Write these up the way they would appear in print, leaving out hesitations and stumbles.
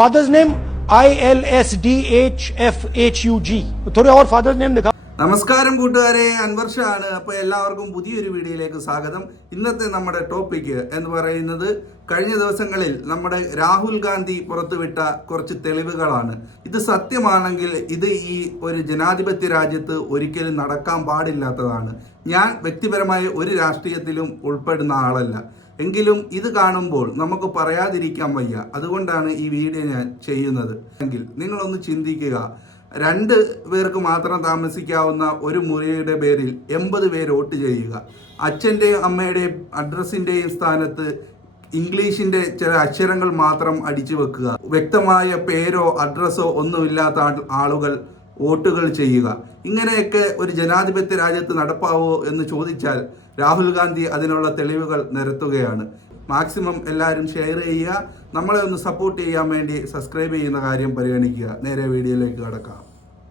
Father's name ILSDHFHUG। थोड़े और father's name दिखा। നമസ്കാരം കൂട്ടുകാരെ, അൻവർ ഷാ ആണ്. അപ്പോൾ എല്ലാവർക്കും പുതിയൊരു വീഡിയോയിലേക്ക് സ്വാഗതം. ഇന്നത്തെ നമ്മുടെ ടോപ്പിക് എന്ന് പറയുന്നത് കഴിഞ്ഞ ദിവസങ്ങളിൽ നമ്മുടെ രാഹുൽ ഗാന്ധി പുറത്തുവിട്ട കുറച്ച് തെളിവുകളാണ്. ഇത് സത്യമാണെങ്കിൽ ഇത് ഈ ഒരു ജനാധിപത്യ രാജ്യത്ത് ഒരിക്കലും നടക്കാൻ പാടില്ലാത്തതാണ്. ഞാൻ വ്യക്തിപരമായ ഒരു രാഷ്ട്രീയത്തിലും ഉൾപ്പെടുന്ന ആളല്ല. എങ്കിലും ഇത് കാണുമ്പോൾ നമുക്ക് പറയാതിരിക്കാൻ വയ്യ. അതുകൊണ്ടാണ് ഈ വീഡിയോ ഞാൻ ചെയ്യുന്നത്. എങ്കിൽ നിങ്ങളൊന്ന് ചിന്തിക്കുക, 2 പേർക്ക് മാത്രം താമസിക്കാവുന്ന ഒരു മുറിയുടെ പേരിൽ 80 പേര് വോട്ട് ചെയ്യുക. അച്ഛൻ്റെയും അമ്മയുടെയും അഡ്രസ്സിൻ്റെയും സ്ഥാനത്ത് ഇംഗ്ലീഷിൻ്റെ ചില അക്ഷരങ്ങൾ മാത്രം അടിച്ചു വെക്കുക. വ്യക്തമായ പേരോ അഡ്രസ്സോ ഒന്നുമില്ലാത്ത ആളുകൾ വോട്ടുകൾ ചെയ്യുക. ഇങ്ങനെയൊക്കെ ഒരു ജനാധിപത്യ രാജ്യത്ത് നടപ്പാവോ എന്ന് ചോദിച്ചാൽ രാഹുൽ ഗാന്ധി അതിനുള്ള തെളിവുകൾ നിരത്തുകയാണ്. മാക്സിമം എല്ലാവരും ഷെയർ ചെയ്യുക. നമ്മളെ ഒന്ന് സപ്പോർട്ട് ചെയ്യാൻ വേണ്ടി സബ്സ്ക്രൈബ് ചെയ്യുന്ന കാര്യം പരിഗണിക്കുക. നേരെ വീഡിയോയിലേക്ക് കടക്കാം.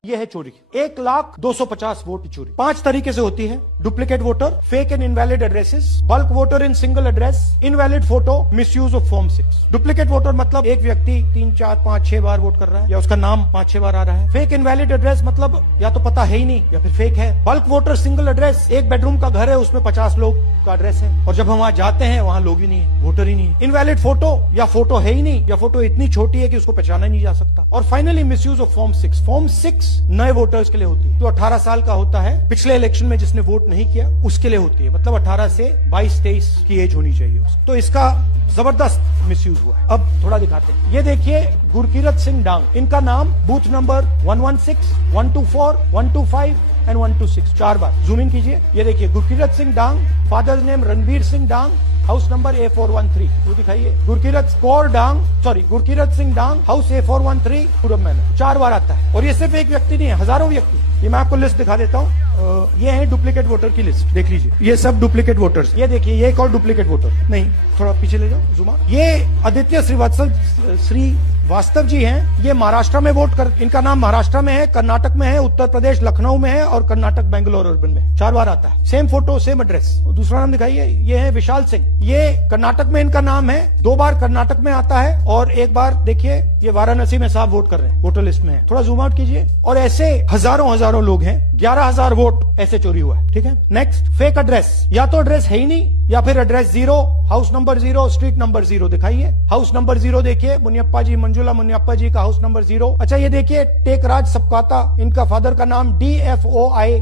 ये है चोरी। 1,02,50 वोट की चोरी 5 तरीके से होती है। Duplicate voter, fake and invalid addresses, bulk voter in single address, invalid photo, misuse of form 6। Duplicate voter मतलब एक व्यक्ति 3, 4, 5, 6 बार वोट कर रहा है या उसका नाम 5-6 बार आ रहा है। फेक इनवैलिड एड्रेस मतलब या तो पता है ही नहीं या फिर फेक है। बल्क वोटर सिंगल एड्रेस, एक बेडरूम का घर है, उसमें 50 लोग का एड्रेस है और जब हम वहां जाते हैं वहां लोग ही नहीं है, वोटर ही नहीं है। इनवैलिड फोटो या फोटो है ही नहीं या फोटो इतनी छोटी है कि उसको पहचाना नहीं जा सकता। और finally misuse of form 6। Form 6 नए वोटर्स के लिए होती है। जो 18 साल का होता है, पिछले इलेक्शन में जिसने वोट नहीं किया उसके लिए होती है। मतलब 18 से 22-23 की एज होनी चाहिए। तो इसका जबरदस्त मिसयूज हुआ है। अब थोड़ा दिखाते हैं। ये देखिए गुरकीरत सिंह डांग, इनका नाम booth number 116, 124, 125 and 126 4 bar. Zoom in कीजिए। ये देखिए गुरकीरत सिंह डांग, फादर्स नेम रणबीर सिंह डांग, हाउस नंबर A413। वो दिखाइए गुरकीरत सिंह डांग, हाउस A413 पूरब मैनर। 4 बार आता है। और ये सिर्फ एक व्यक्ति नहीं है, हजारों व्यक्ति। ये मैं आपको लिस्ट दिखा देता हूँ। ये है डुप्लीकेट वोटर की लिस्ट, देख लीजिए। ये सब डुप्लीकेट वोटर्स। ये देखिए ये एक और डुप्लीकेट वोटर। नहीं, थोड़ा पीछे ले जाओ, जूम आउट। ये आदित्य श्रीवास्तव जी हैं। ये महाराष्ट्र में वोट कर, इनका नाम महाराष्ट्र में है, कर्नाटक में है, उत्तर प्रदेश लखनऊ में है और कर्नाटक बेंगलोर अर्बन में 4 बार आता है। Same photo same address. दूसरा नाम दिखाइए, ये है विशाल सिंह। ये कर्नाटक में इनका नाम है, 2 बार कर्नाटक में आता है और 1 बार देखिए ये वाराणसी में साहब वोट कर रहे हैं, वोटर लिस्ट में है। थोड़ा जूम आउट कीजिए। और ऐसे हजारों लोग हैं। 11,000 वोट ऐसे चोरी हुआ है। ठीक है, नेक्स्ट फेक एड्रेस। या तो एड्रेस है ही नहीं या फिर address 0, house number 0, street number 0 दिखाइए। हाउस नंबर 0 देखिए मुनियप्पा जी, मंजुला मुनियप्पा जी का हाउस नंबर 0। अच्छा ये देखिए टेकराज सबकाता, इनका फादर का नाम DFOIGAIDF,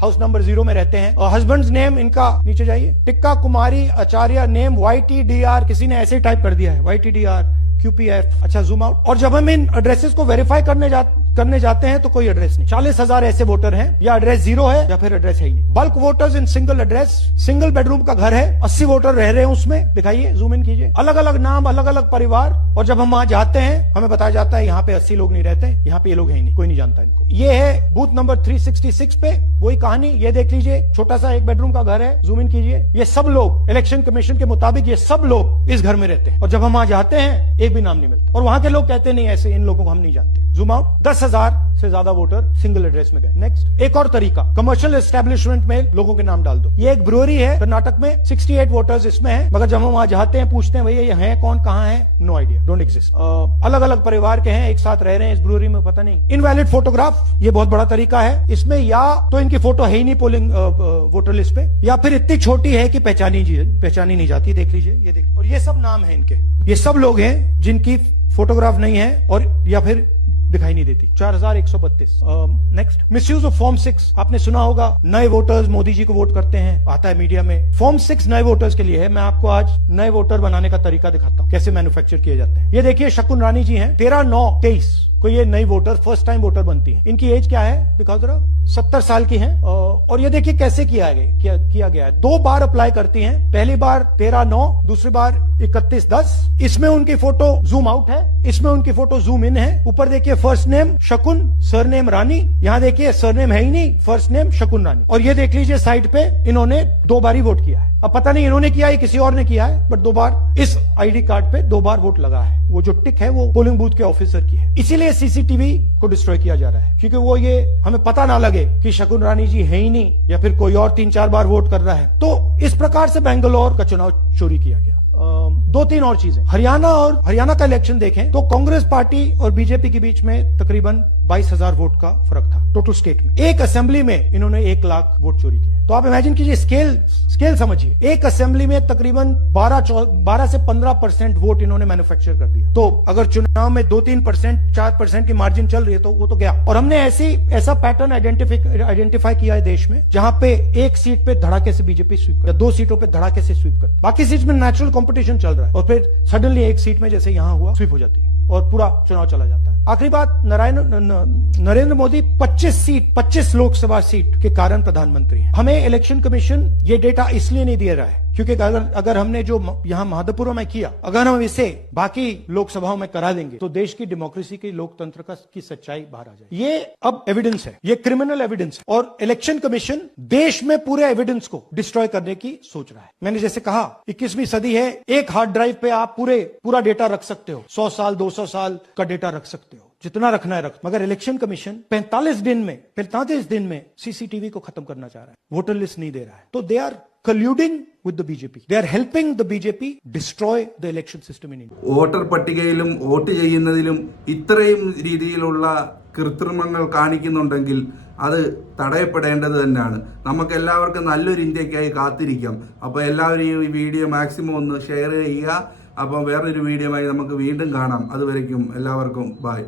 हाउस नंबर 0 में रहते हैं। और हस्बैंड नेम इनका, नीचे जाइए, टिक्का कुमारी आचार्य, नेम YTDR, किसी ने ऐसे ही टाइप कर दिया है YTDR QPF। अच्छा जूम आउट। और जब हम इन एड्रेसेस को वेरीफाई करने जाते हैं तो कोई एड्रेस नहीं। 40,000 ऐसे वोटर हैं, या एड्रेस 0 है या फिर एड्रेस है ही नहीं। Bulk voters in single address, single bedroom का घर है, 80 वोटर रह रहे हैं उसमें, दिखाइए, जूम इन कीजिए। अलग अलग नाम, अलग अलग परिवार। और जब हम वहां जाते हैं हमें बताया जाता है यहाँ पे 80 लोग नहीं रहते, यहाँ पे ये लोग हैं ही नहीं, कोई नहीं जानता इनको। ये है बूथ नंबर 366 पे वही कहानी। ये देख लीजिए, छोटा सा 1 बेडरूम का घर है, जूम इन कीजिए। ये सब लोग इलेक्शन कमीशन के मुताबिक ये सब लोग इस घर में रहते हैं और जब हम वहां जाते हैं एक भी नाम नहीं मिलता। और वहां के लोग कहते नहीं ऐसे, इन लोगों को हम नहीं जानते। Zoom out. 10,000 से ज्यादा वोटर सिंगल एड्रेस में गए। नेक्स्ट, एक और तरीका, कमर्शियल एस्टेब्लिशमेंट में लोगों के नाम डाल दो। ये एक ब्रूअरी है कर्नाटक में, 68 वोटर्स इसमें है, मगर जब हम वहां जाते हैं पूछते हैं भैया ये है कौन, कहाँ है, नो आइडिया, डोंट एग्जिस्ट। अलग अलग परिवार के हैं, एक साथ रह रहे हैं इस ब्रूअरी में, पता नहीं। इनवैलिड फोटोग्राफ, ये बहुत बड़ा तरीका है। इसमें या तो इनकी फोटो है ही नहीं पोलिंग वोटर लिस्ट पे, या फिर इतनी छोटी है कि पहचानी नहीं जाती। देख लीजिए, ये देखिए। और ये सब नाम है इनके, ये सब लोग हैं जिनकी फोटोग्राफ नहीं है और या फिर दिखाई नहीं देती। 4,132। Next, misuse of form 6। आपने सुना होगा, नए वोटर्स मोदी जी को वोट करते हैं, आता है मीडिया में। फॉर्म 6 नए वोटर्स के लिए है। मैं आपको आज नए वोटर बनाने का तरीका दिखाता हूँ, कैसे मैन्युफैक्चर किए जाते हैं। ये देखिए शकुन रानी जी हैं, 13/9/23 को ये नई वोटर, फर्स्ट टाइम वोटर बनती है। इनकी एज क्या है दिखाओ जरा, 70 साल की हैं। और ये देखिए कैसे किया गया है। 2 बार अप्लाई करती हैं, पहली बार 13/9, दूसरी बार 31/10। इसमें उनकी फोटो जूम आउट है, इसमें उनकी फोटो जूम इन है। ऊपर देखिए फर्स्ट नेम शकुन, सरनेम रानी। यहाँ देखिए सरनेम है ही नहीं, फर्स्ट नेम शकुन रानी। और ये देख लीजिए साइड पे इन्होंने 2 बार ही वोट किया है। अब पता नहीं इन्होंने किया है किसी और ने किया है, बट 2 बार इस आईडी कार्ड पे 2 बार वोट लगा है। वो जो टिक है वो पोलिंग बूथ के ऑफिसर की है। इसीलिए सीसीटीवी को डिस्ट्रॉय किया जा रहा है, क्योंकि वो ये हमें पता ना लगे कि शकुन रानी जी है ही नहीं या फिर कोई और 3-4 बार वोट कर रहा है। तो इस प्रकार से बेंगलोर का चुनाव चोरी किया गया। दो तीन और चीजें, हरियाणा का इलेक्शन देखें तो कांग्रेस पार्टी और बीजेपी के बीच में तकरीबन 22,000 वोट का फर्क था टोटल स्टेट में। एक असेंबली में इन्होंने 1 लाख वोट चोरी किए। तो आप इमेजिन कीजिए, स्केल समझिए, एक असेंबली में तकरीबन 12 से 15% वोट इन्होंने मैन्युफैक्चर कर दिया। तो अगर चुनाव में 2-3%, 4% की मार्जिन चल रही है तो वो तो गया। और हमने ऐसा पैटर्न आइडेंटिफाई किया है देश में, जहां पे एक सीट पे धड़ाके से बीजेपी स्वीप कर, 2 सीटों पे धड़ाके से स्वीप कर, बाकी सीट में नेचुरल कंपटीशन चल रहा है और फिर सडनली एक सीट में जैसे यहां हुआ स्वीप हो जाती है और पूरा चुनाव चला जाता है। आखिरी बात, नरेंद्र मोदी 25 लोकसभा सीट के कारण प्रधानमंत्री हैं। हमें इलेक्शन कमीशन ये डेटा इसलिए नहीं दे रहा है क्योंकि अगर हमने जो यहां महादपुरों में किया, अगर हम इसे बाकी लोकसभाओं में करा देंगे तो देश की डेमोक्रेसी की, लोकतंत्र की सच्चाई बाहर आ जाएगी। ये अब एविडेंस है, ये क्रिमिनल एविडेंस है और इलेक्शन कमीशन देश में पूरे एविडेंस को डिस्ट्रॉय करने की सोच रहा है। मैंने जैसे कहा 21वीं सदी है, एक हार्ड ड्राइव पे आप पूरा डेटा रख सकते हो, 100 साल 200 साल का डेटा रख सकते हो, जितना रखना है रख। मगर इलेक्शन कमीशन 45 दिन में सीसीटीवी को खत्म करना चाह रहा है, वोटर लिस्ट नहीं दे रहा है। तो they are colluding with the BJP. They are helping the BJP destroy the election system in India. Voter പട്ടികയിലും വോട്ട് ചെയ്യുന്നതിലും ഇത്രയും രീതിയിലുള്ള കൃത്രിമങ്ങൾ കാണിക്കുന്നുണ്ടെങ്കിൽ അത് തടയപ്പെടേണ്ടത് തന്നെയാണ്. നമുക്ക് എല്ലാവർക്കും നല്ലൊരു ഇന്ത്യക്കായി കാത്തിരിക്കാം. അപ്പോൾ എല്ലാവരും ഈ വീഡിയോ മാക്സിമം ഒന്ന് ഷെയർ ചെയ്യുക. അപ്പോൾ വേറൊരു വീഡിയോയുമായി നമുക്ക് വീണ്ടും കാണാം. അതുവരേക്കും എല്ലാവർക്കും ബൈ.